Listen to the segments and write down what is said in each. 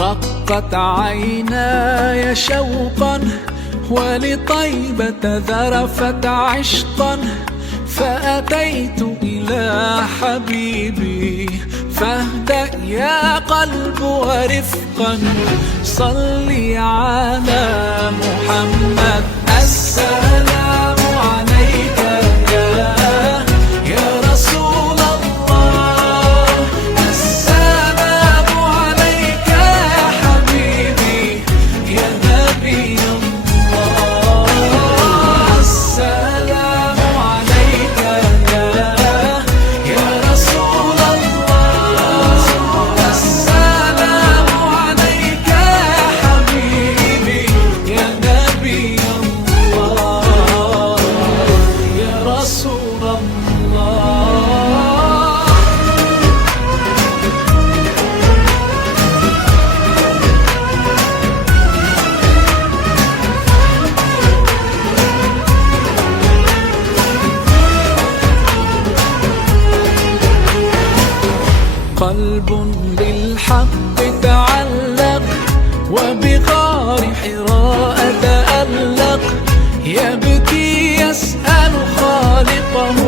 رقت عيناي شوقا ولطيبة ذرفت عشقا، فأتيت إلى حبيبي فاهدأ يا قلب ورفقا. صلي على محمد. السلام عليك يا رسول الله، السلام عليك يا حبيبي يا نبي الله، السلام عليك يا رسول الله، السلام عليك يا حبيبي يا نبي الله يا رسول الله. قلب بالحق تعلق وبغار حراء تألق، يبكي يسأل خالقه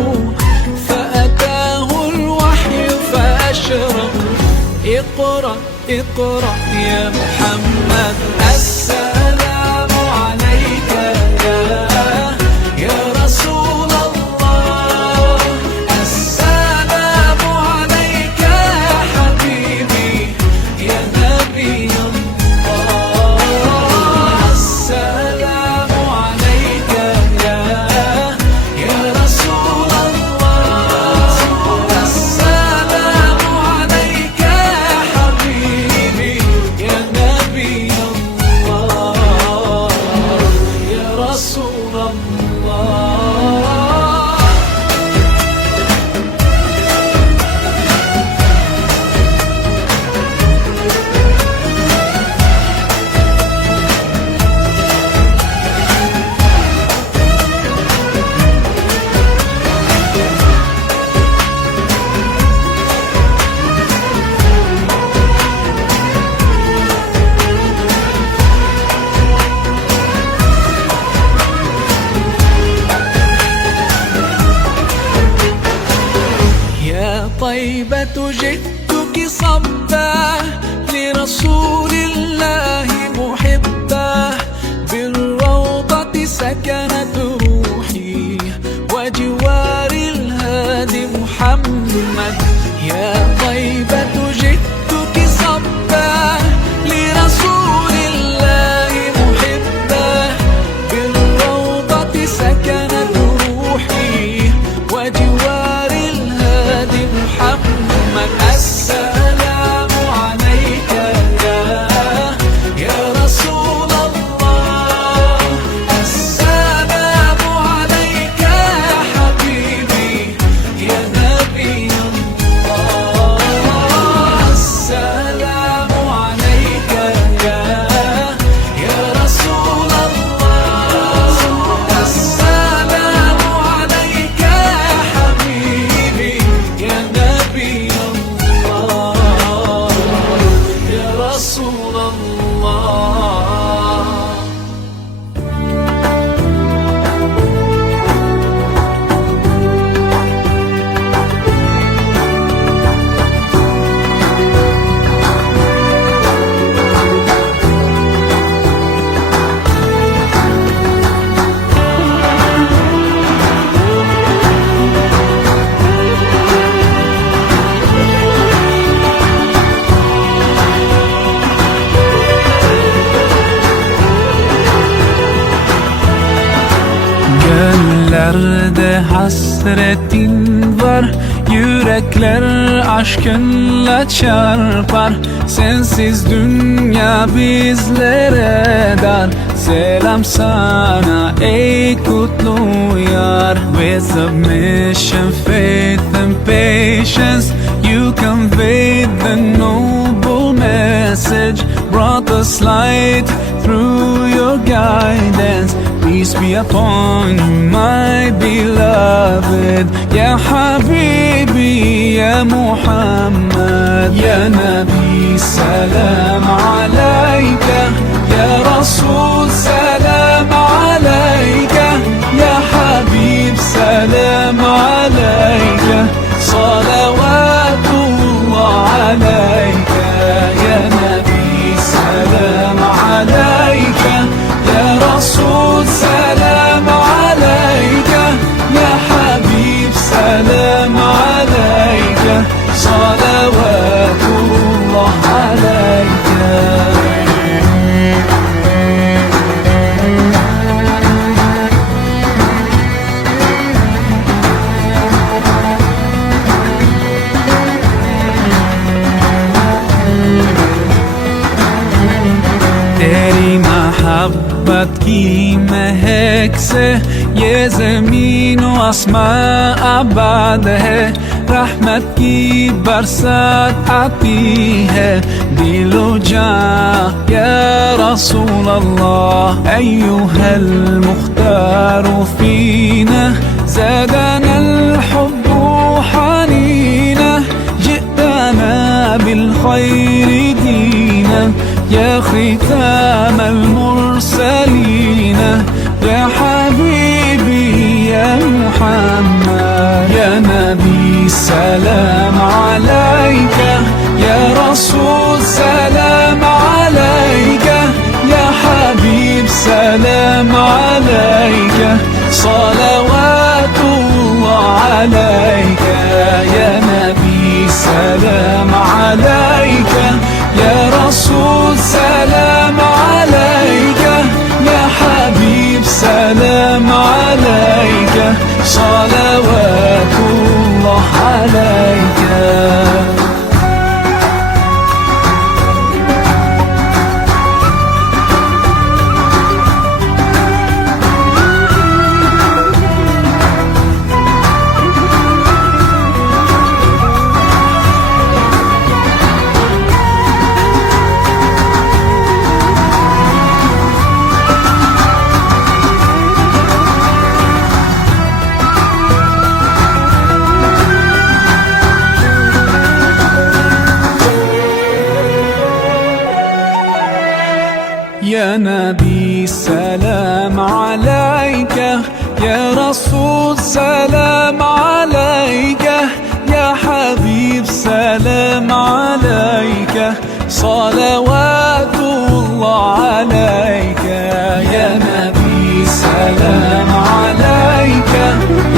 فأتاه الوحي فأشرق. اقرأ اقرأ يا محمد. السلام عليك يا رسول الله، السلام عليك يا حبيبي يا نبي الله، السلام عليك يا رسول الله، السلام عليك يا حبيبي يا نبي الله يا رسول الله. يا طيبة جئتك صبا لرسول الله محبا، بالروضة سكنت روحي وجوار الهادي محمد. يا طيبة جئتك صبا لرسول الله محبا، بالروضة سكنت روحي وجوار الهادي محمد. السلام عليك يا رسول الله، السلام عليك يا حبيبي يا نبي الله، السلام عليك يا رسول الله، السلام عليك يا حبيبي يا نبي الله يا رسول الله. Göllerde hasretin var, yürekler aşkınla çarpar. Sensiz dünya bizlere dar. Selam sana ey kutlu yar. With submission, faith and patience, you conveyed the noble message, brought us light through your guidance. Peace be upon you, my beloved. Ya Habibi, Ya Muhammad, Ya Nabi, سلام عليك يا رسول، سلام عليك يا حبيب، سلام عليك صلوات الله عليك يا نبي، سلام عليك يا رسول، سلام عليك يا حبيب، سلام عليك صلوات الله عليك. तेरी मोहब्बत की महक से ये ज़मीन व आसमां आबाद है, रहमत की बरसात आती है दिलो जां या रसूल अल्लाह। अय्युहल मुख्तार फीना ज़ादना الحب حنينا، جئتنا بالخير دينا يا ختام المرسلين، يا حبيبي يا محمد يا نبي، سلام عليك يا رسول، سلام عليك يا حبيب، سلام عليك صلوات الله عليك يا نبي، سلام عليك يا رسول، سلام عليك يا حبيب، سلام عليك صلوات الله عليك. يا نبي سلام عليك يا رسول، سلام عليك يا حبيب، سلام عليك صلوات الله عليك يا نبي، سلام عليك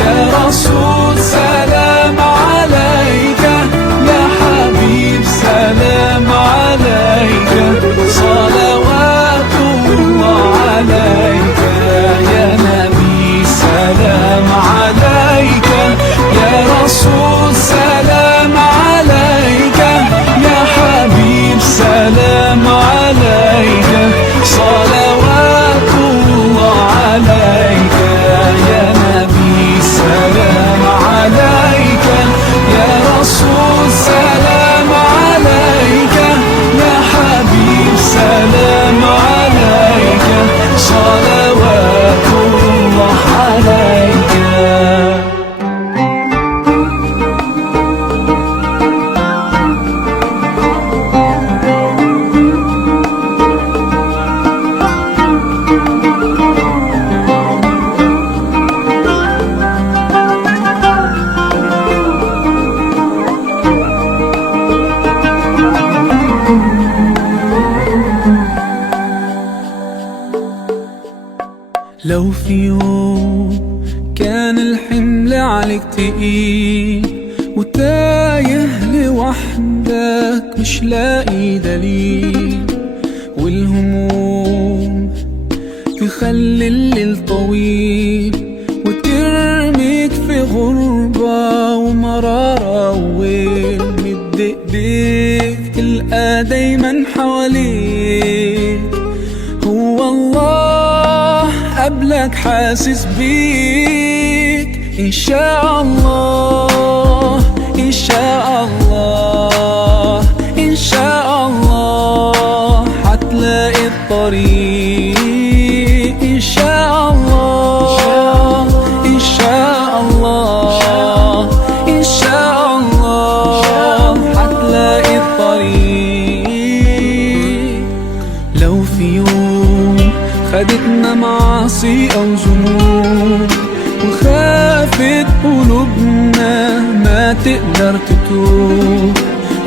يا رسول، سلام عليك يا حبيب، سلام عليك صلوات الله عليك يا نبي، سلام عليك يا رسول، سلام عليك يا حبيب، سلام عليك صلوات الله عليك يا نبي، سلام عليك يا رسول، سلام عليك يا حبيب، سلام عليك صلوات الله عليك. لو في يوم كان الحمل عليك تقيل وتايه لوحدك مش لاقي دليل، والهموم تخلي الليل طويل وترميك في غربة ومرارة وويل، مد ايديك تلقى دايما حواليك هو الله قبلك حاسس بيك. إن شاء الله إن شاء الله إن شاء الله حتلاقي الطريق. إن شاء الله إن شاء الله إن شاء الله حتلاقي الطريق.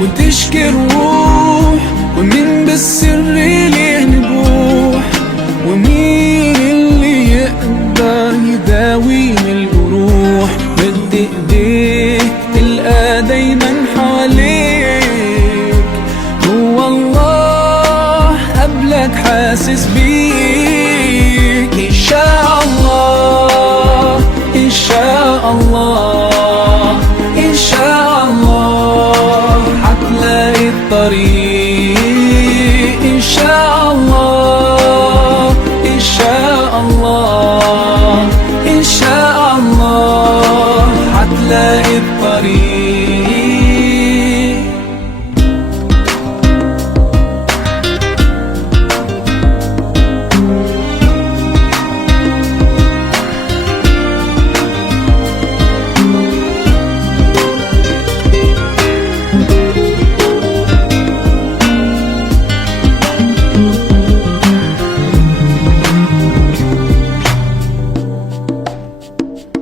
وتشكي الروح، ومين بالسر ليه نبوح، ومين اللي يقدر يداوي الجروح. مد ايديك تلقى دايما حواليك، هو الله قبلك حاسس بيك. إن شاء الله إن شاء الله إن شاء الله هتلاقي الطريق. إن شاء الله إن شاء الله إن شاء الله هتلاقي الطريق.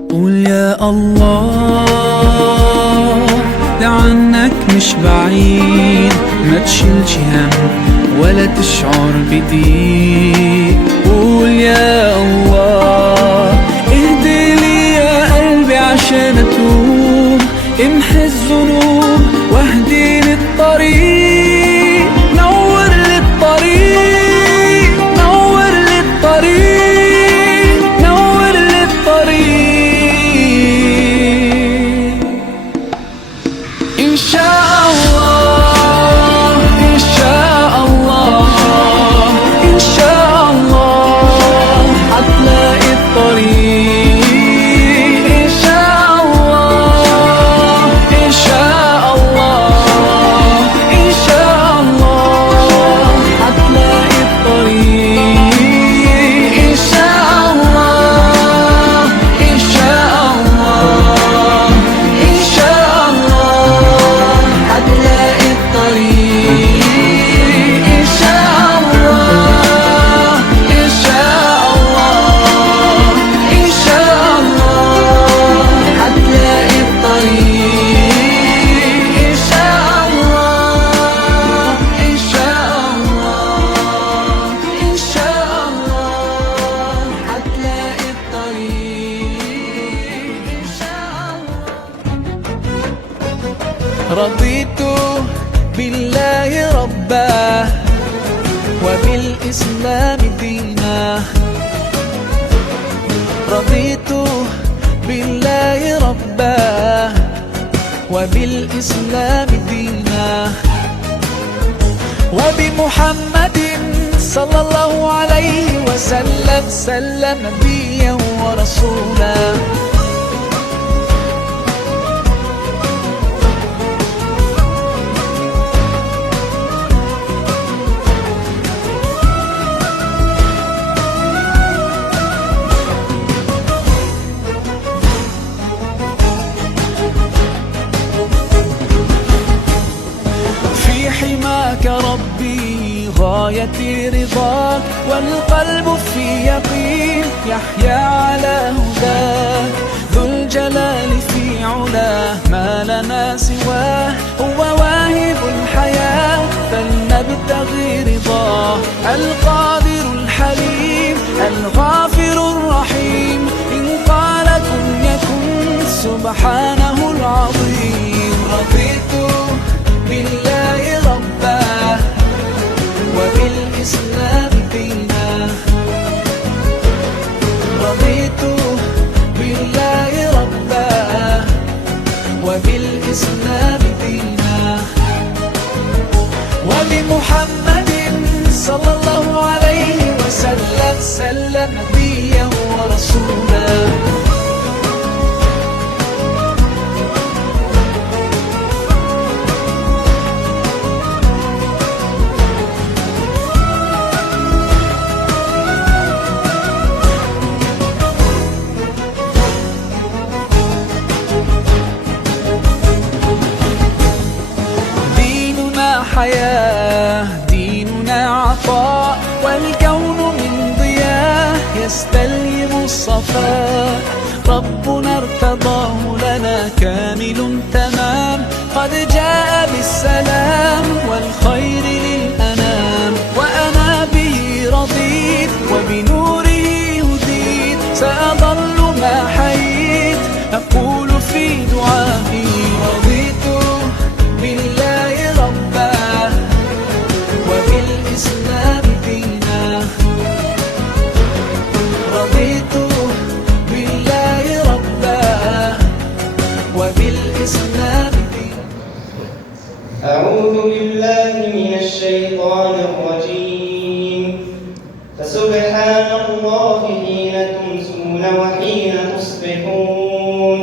قول يا الله ده عنك مش بعيد، ما تشيلش هم ولا تشعر بضيق. قول يا الله اهدي لي يا قلبي عشان اتوب، امحي الذنوب واهدي للطريق. نور للطريق نور للطريق نور للطريق. إن شاء الله إن شاء الله إن شاء الله هتلاقي الطريق. إن شاء الله إن شاء الله إن شاء الله هتلاقي الطريق. إن شاء الله إن شاء الله إن شاء الله هتلاقي الطريق. إن شاء الله إن شاء الله إن شاء الله هتلاقي الطريق. إن شاء الله إن شاء الله إن شاء الله هتلاقي الطريق. إن شاء الله. رضيت بالله ربا وبالإسلام دينا، رضيت بالله ربا وبالإسلام دينا، وبمحمد صلى الله عليه وسلم سلم نبيا ورسولا. في حماك ربي غايتي رضاك، والقلب في يقين يحيا على هداك. ذو الجلال في علاه ما لنا سواه، هو واهب الحياة فلنبتغي رضاه. القادر الحليم الغافر الرحيم، إن قال كن يكن سبحانه العظيم. رضيت بالله ربا وبالإسلام دينا، رضيت بالله ربا وبالإسلام دينا، وبمحمد صلى الله عليه وسلم سلم نبيا ورسولا. حياة ديننا عطاء، والكون من ضياء يستلهم الصفاء. ربنا ارتضاه لنا كامل تمام، قد جاء بالسلام أعوذ بالله من الشيطان الرجيم فسبحان الله حين تمسون وحين تصبحون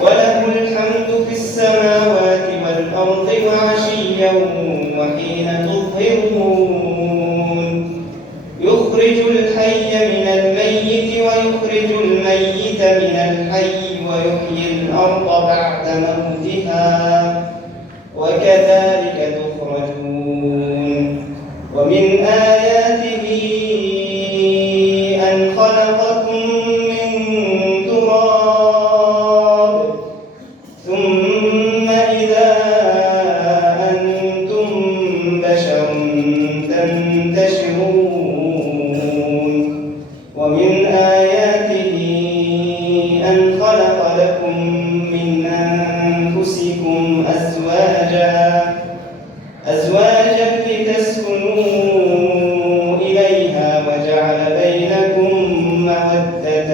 وله الحمد في السماوات والأرض وعشيا وحين تظهرون يخرج الحي من الميت ويخرج الميت من الحي ويحيي الأرض بعد موتها وكذلك تخرجون ومن آياته أن خلقكم من تراب ثم إذا أنتم بشر تنتشرون ومن آياته أن خلق لكم من أنفسكم أزواجا لتسكنوا إليها وجعل بينكم مودة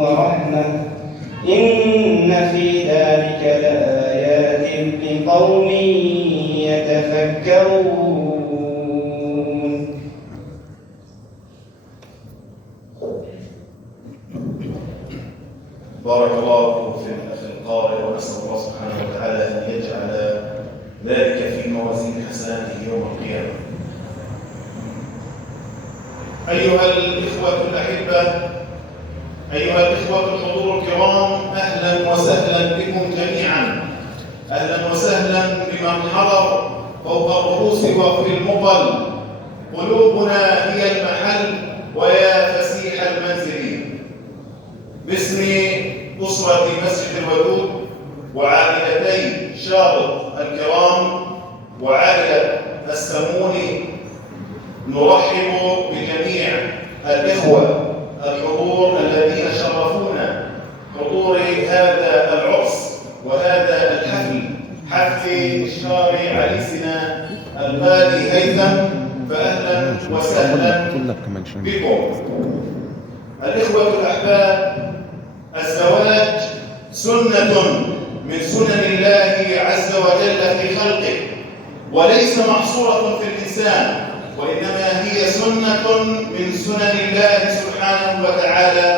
ورحمة إن في ذلك لآيات لقوم يتفكرون. بارك الله في الأخ القارئ، ونسأل الله سبحانه وتعالى أن يجعل ذلك في موازين حسناته يوم القيامة. أيها الإخوة الأحبة، أيها الإخوة الحضور الكرام، أهلا وسهلا بكم جميعا. أهلا وسهلا بمن حضر فوق الرؤوس وفي المقل. قلوبنا هي المحل ويا فسيح المنزل. باسم أسرة مسجد الودود وعائلتي شارط الكرام وعائلة السموني نرحب بجميع الإخوة الحضور الذين شرفونا حضور هذا العرس وهذا الحفل، حفل إشهار عريسنا الغالي هيثم. فأهلا وسهلا بكم. الإخوة الأحباب، الزواج سنة من سنن الله عز وجل في خلقه، وليس محصورة في الإنسان، وإنما هي سنة من سنن الله سبحانه وتعالى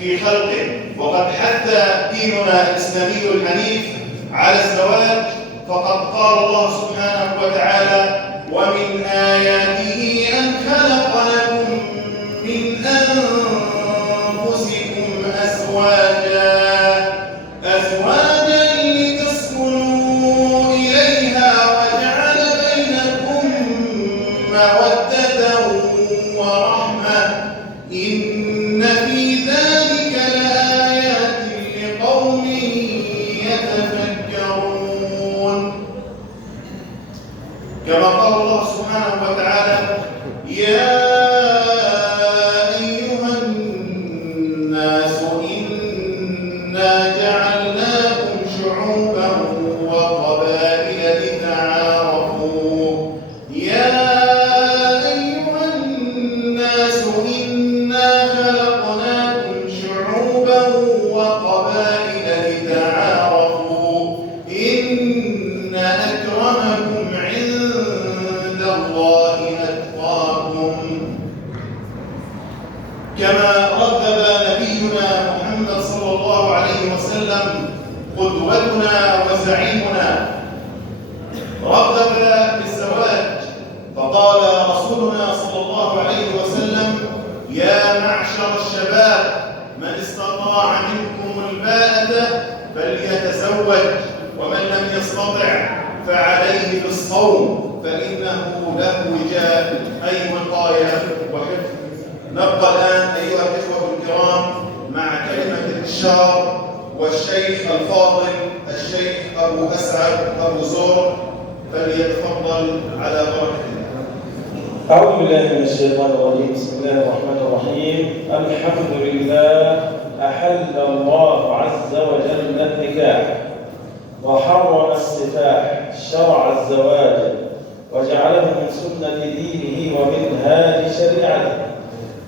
في خلقه. وقد حث ديننا الإسلامي الحنيف على الزواج، فقد قال الله سبحانه وتعالى: ومن آياته أن خلق لكم من أنفسكم أزواجا لتسكنوا إليها وجعل بينكم مودة ورحمة إن في ذلك لآيات لقوم يتفكرون. كما قال الله سبحانه وتعالى: يا أيها الناس إنا جعلناكم شعوبا وقبائل لتعارفوا. يا أيها الناس إنا خلقناكم شعوبا وقبائل لتعارفوا إن أكرمكم عند الله أتقاكم. كما رغب نبينا محمد صلى الله عليه وسلم قدوتنا وزعيمنا رغب بالزواج، فقال رسولنا صلى الله عليه وسلم: يا معشر الشباب، من استطاع منكم الباءة فليتزوج، ومن لم يستطع فعليه بالصوم فإنه له وجاء، أي وقاية وحفظ. نبقى الآن أيها الإخوة الكرام مع كلمة الإشار والشيخ الفاضل الشيخ أبو أسعد أبو زور، فليتفضل على بركة الله. أعوذ بالله من الشيطان الرجيم. بسم الله الرحمن الرحيم. الحمد لله، أحل الله عز وجل النكاح وحرم السفاح، شرع الزواج وجعله من سنة دينه ومنهاج شريعته،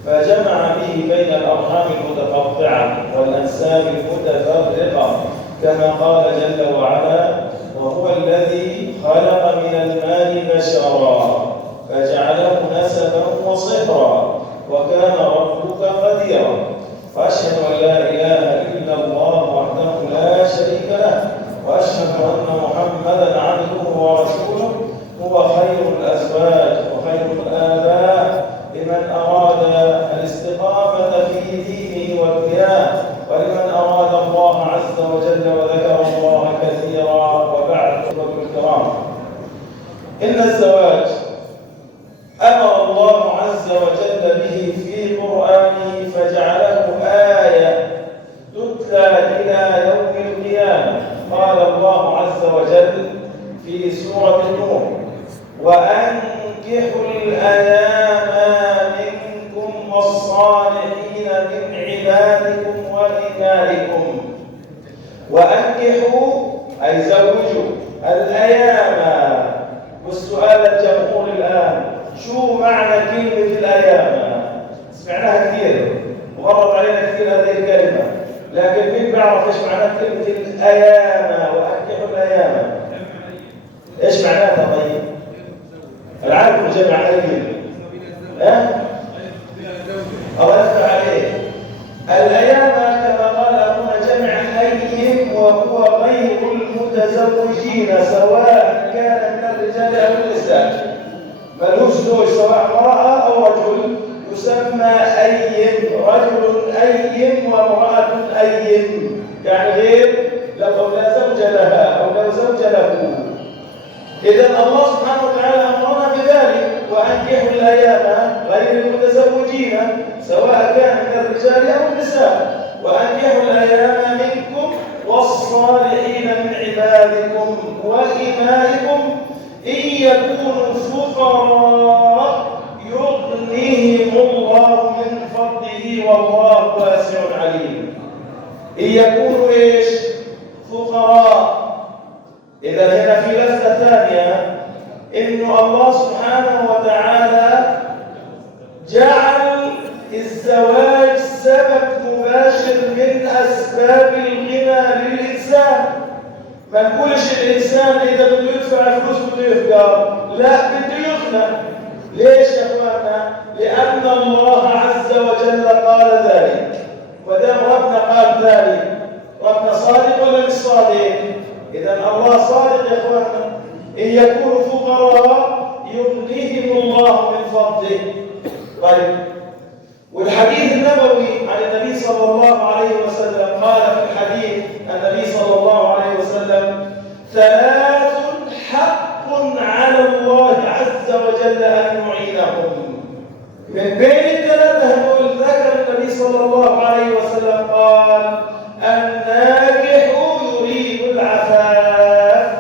فجمع به بين الأرحام المتقطعة والأنساب المتفرقة، كما قال جل وعلا: وهو الذي خلق من الماء بشرا فجعله نسبا وصهرا وكان ربك قديرا. وأشهد أن لا إله إلا الله وحده لا شريك له، وأشهد أن محمدا عبده ورسوله هو خير الأزواج وخير الآباء لمن أراد الاستقامة في دينه ودنياه، ولمن أراد الله عز وجل وذكر الله كثيرا. وبعد الكرام، إن الزواج أمر الله عز وجل به في قرآنه فجعله آية تتلى إلى يوم القيامة. قال الله عز وجل في سورة النور: وأنكحوا الأيام منكم والصالحين من عبادكم وإمائكم. وأنكحوا أي زوجوا الأيام. والسؤال الجمهور الآن: شو معنى كلمة الأيام؟ سمعناها كثير ومرت علينا كثير هذه الكلمة، لكن مين بيعرف ايش معنى كلمة الأيام؟ وأنكحوا الأيام ايش معناتها؟ طيب العالم جمع أيام. الله يفتح عليه. الأيام كما قال هنا جمع أيم، وهو غير المتزوجين سواء كان من الرجال أو النساء. ملوش زوج سواء امرأة أو رجل يسمى أيم. رجل أيم وامرأة أيم، يعني غير لو لا زوج لها أو لا زوج له. إذا الله سبحانه وتعالى أمرنا بذلك: وأنكحوا الأيام غير المتزوجين سواء كان من الرجال أو النساء، وأنكحوا الأيام منكم والصالحين من عبادكم وإمائكم إن يكونوا فقراء يغنيهم الله من فضله والله واسع عليم. إن يكونوا إيش؟ فقراء. إذا هنا في لفتة ثانية، إنه الله سبحانه وتعالى جعل الزواج سبب مباشر من أسباب الغنى للإنسان. ما نقولش الإنسان إذا بده يدفع فلوس بده يفقر، لا، بده يغنى. ليش يا أخواننا؟ لأن الله عز وجل قال ذلك. ودام ربنا قال ذلك، ربنا صادق ولا مش صادق؟ إذا الله صادق يا أخواننا. إن يكونوا فقراء يغنيهم الله من فضله. طيب، والحديث النبوي عن النبي صلى الله عليه وسلم قال في الحديث النبي صلى الله عليه وسلم: ثلاث حق على الله عز وجل أن يعينهم. من بين الثلاثة هذول ذكر النبي صلى الله عليه وسلم قال: الناكح يريد العفاف.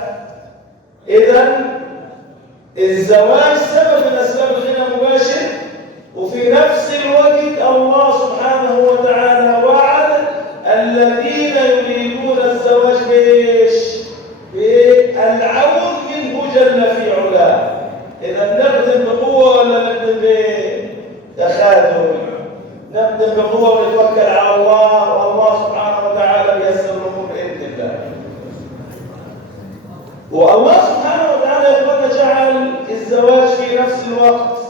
إذن الزواج سبب من أسباب الغنى مباشر، وفي نفس الوقت الله سبحانه وتعالى وعد الذين يريدون الزواج بإيش؟ بالعون منه جل في علاه. إذا نقدم بقوة ولا نقدم بتخاذل؟ نقدم بقوة ونتوكل على الله، والله سبحانه وتعالى بيسر الأمور بإذن الله. والله سبحانه وتعالى يقول جعل الزواج في نفس الوقت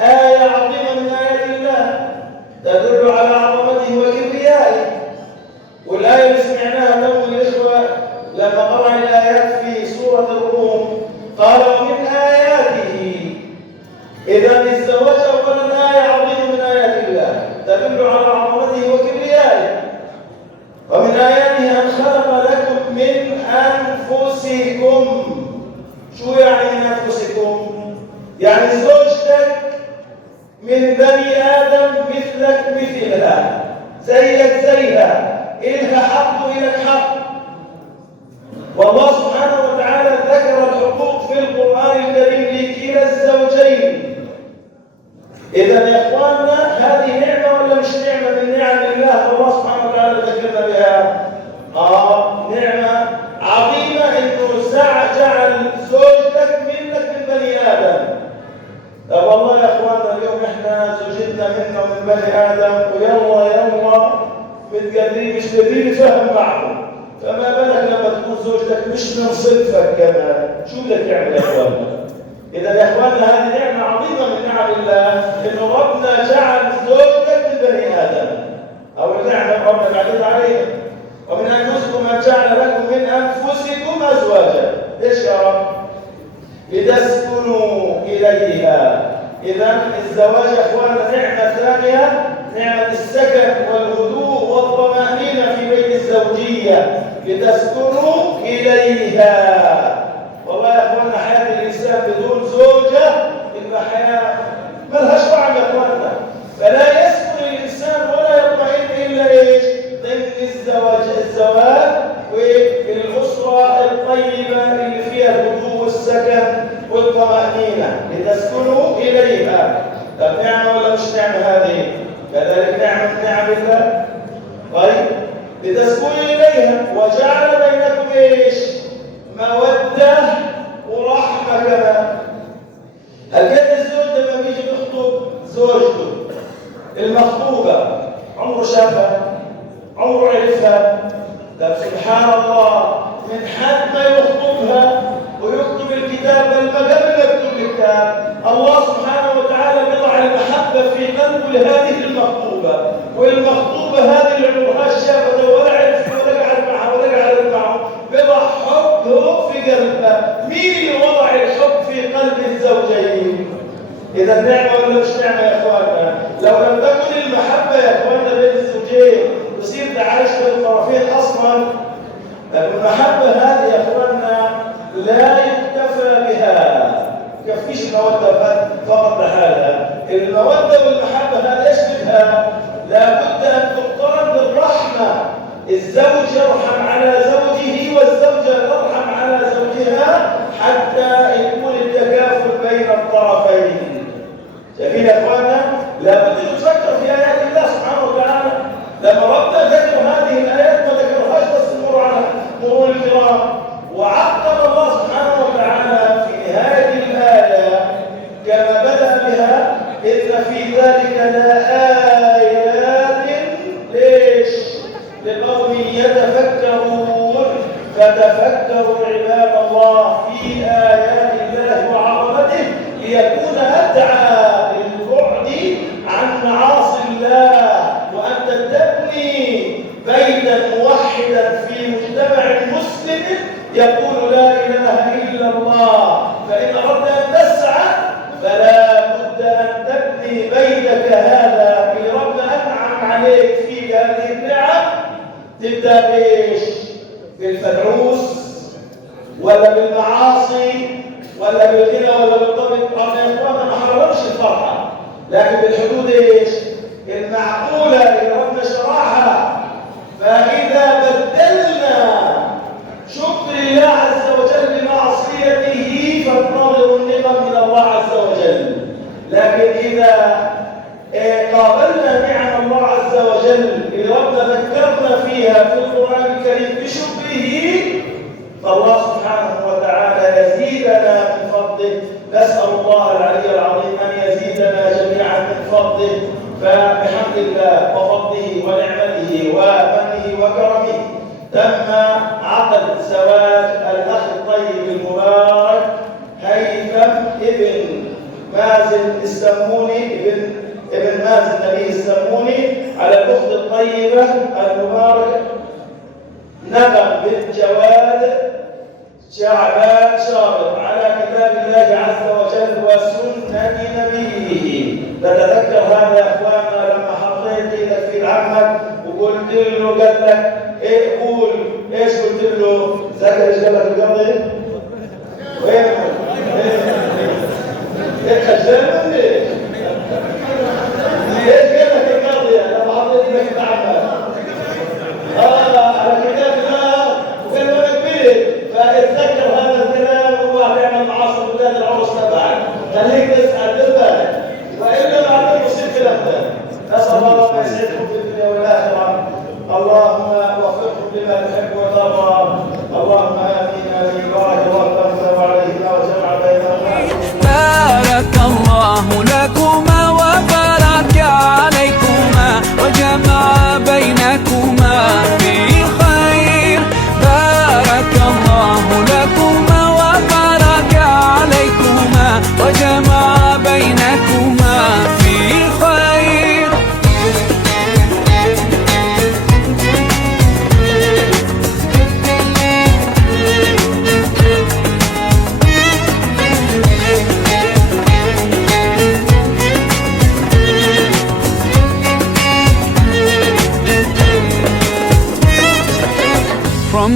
آية عظيمة من آيات الله تدل على عظمته وكبريائه. والآية اللي سمعناها تو الإخوة لما قرأ الآيات في سورة الروم قال: ومن آياته. إذا الزواج أولا آية عظيمة من آيات الله تدل على عظمته وكبريائه. ومن آياته أن خلق لكم من أنفسكم. شو يعني من أنفسكم؟ يعني زوجتك من بني آدم مثلك مثلها، زيك زيها، إلها حق وإلك حق. والله سبحانه وتعالى ذكر الحقوق في القرآن الكريم لكلا الزوجين. إذا يا إخواننا هذه نعمة ولا مش نعمة من نعم الله الله سبحانه وتعالى ذكرنا بها؟ نعمة عظيمة إنه جعل زوجتك منك من بني آدم. طب والله يا إخواننا اليوم إحنا زوجتنا منا ومن بني آدم، ويلا متقدرين مش قادرين نفهم بعض، فما بالك لما تكون زوجتك مش من صنفك كمان، شو بدك تعمل يا اخواننا؟ اذا يا اخواننا هذه نعمه عظيمه من نعم الله، انه ربنا جعل زوجتك من بني ادم، او النعمه ربنا بعدها عليها. ومن انفسكم من جعل لكم من انفسكم ازواجا، ايش يا رب؟ لتسكنوا اليها. اذا الزواج يا اخواننا نعمه ثانيه، نعمه السكن والهدوء والطمانينه في بيت الزوجيه، لتسكنوا اليها. والله يا اخواننا حياه الانسان بدون زوجه تبقى حياه ما لهاش طعم يا اخواننا. فلا يسكن الانسان ولا يطمئن الا ايش؟ ضمن الزواج والاسره الطيبه اللي فيها الهدوء والسكن والطمانينه، لتسكنوا اليها. طب نعمه ولا مش نعمه هذه؟ كذلك نعمه من نعم الله. طيب لتسكنوا اليها وجعل بينكم ايش؟ موده ورحمه كمان. الجد الزوج لما بيجي يخطب زوجته المخطوبه عمره شافها؟ عمره عرفها؟ طب سبحان الله، من حد ما يخطبها ويكتب الكتاب، بل ما قبل يكتب الكتاب الله سبحانه وتعالى بيضع المحبه في قلبه لهذه المخطوبه، والمخطوبه هذه اللي عمرها شافته ولا عرفها ولا قعد معها ولا قعد معه، بيضع حبه في قلبها. مين اللي وضع الحب في قلب الزوجين؟ اذا نعمه ولا مش نعمه يا اخواننا؟ لو لم تكن المحبه يا اخواننا بين الزوجين يصير تعايش بين الطرفين اصلا. المحبه هذه يا اخواننا لا يكتفى بها، ما يكفيش الموده فقط لحالها. الموده والمحبه هذا ايش بدها؟ لابد ان تقترن بالرحمه. الزوج يرحم على زوجه والزوجه ترحم على زوجها حتى يكون التكافل بين الطرفين. شايفين يا اخواننا؟ لابد ان نفكر في ايات الله سبحانه وتعالى. لما ربنا ذكر هذه الايات ما ذكرهاش بس مرور الكرام، وعقب الله سبحانه وتعالى في نهايه الايه كما بدا بها: ان في ذلك لآيات ليش؟ لقوم يتفكرون. فتفكروا عباد الله في آيات الله وعظمته ليكون أدعى للبعد عن معاصي الله. وأنت تبني بيتا موحدا في مجتمع مسلم يقول لا إله إلا الله، فإن أردت أن تسعى فلا بد أن تبني بيتك هذا اللي ربنا أنعم عليك فيه هذه النعم. تبدأ بإيش؟ بالفلوس ولا بالمعاصي ولا بالغنى ولا بالطبع؟ ربنا يا اخوانا ما حرمش الفرحه، لكن بالحدود ايش؟ المعقوله اللي ربنا شرعها. فاذا بدلنا شكر الله عز وجل بمعصيته فانتظروا النقم من الله عز وجل. لكن اذا قابلنا نعم الله عز وجل اللي ربنا ذكرنا فيها في القرآن الكريم بشكره، فالله سبحانه وتعالى يزيدنا من فضله. نسأل الله العلي العظيم أن يزيدنا جميعا من فضله. فبحمد الله وفضله ونعمته ومنه وكرمه تم عقد زواج الأخ الطيب المبارك هيثم ابن مازن السموني ابن مازن نبيه السموني على الأخت الطيبة المباركة نغم بنت جواد شعبان شارط على كتاب الله عز وجل وسنة نبيه. نتذكر هذا يا اخواننا لما حطيت ايدك في عمك وقلت له قال لك ايه قول ايش قلت له؟ ذكر ايش قال لك القاضي؟ وين؟ ايه خجلان مني؟ ايش قال لك القاضي لما حطيت ايدك في عمك؟ على كتاب الله وقال له انا كبير. فاتذكر هذا الكلام وهو بيعمل معاصي ولاد العرس تبعك، خليك تسال بالك والا بعدين يصير كلام ثاني. نسال الله ان يسعدكم في الدنيا والاخره. اللهم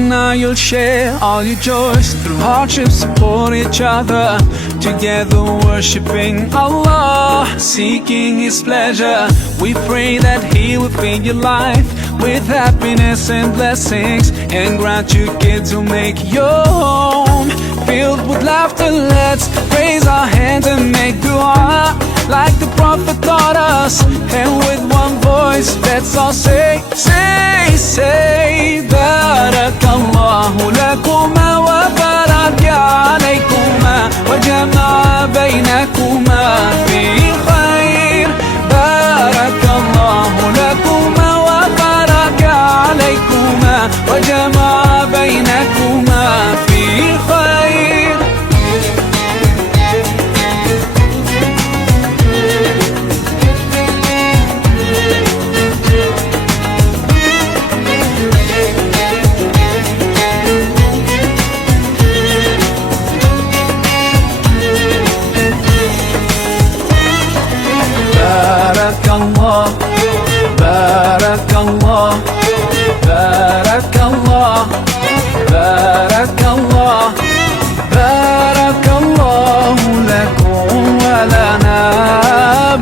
now you'll share all your joys. Through hardship, support each other. Together worshiping Allah, seeking His pleasure. We pray that He will fill your life with happiness and blessings, and grant you kids who make your home filled with laughter. Let's raise our hands and make dua like the Prophet taught us, and with one voice let's all say, say, say, Barakallahu lakuma wa baraka alaykuma wa jama'a baynakuma fi khair. Barakallahu lakuma wa baraka alaykuma wa jama'a baynakuma fi khair. Barakallah, Barakallah, Barakallah, Barakallah, Barakallahu lakum wa lana,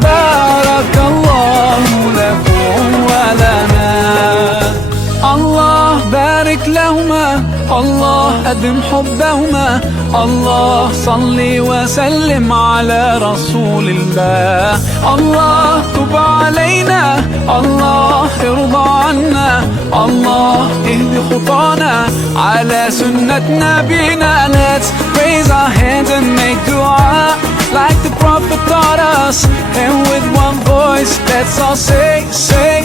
Barakallahu lakum wa lana. Allah barik lahuma, Allah أدم حبهما. الله صلي وسلم على رسول الله. الله تب علينا، الله ارضى عنا، الله اهد خطانا على سنة نبينا. Let's raise our hands and make dua like the Prophet taught us, and with one voice let's all say, say,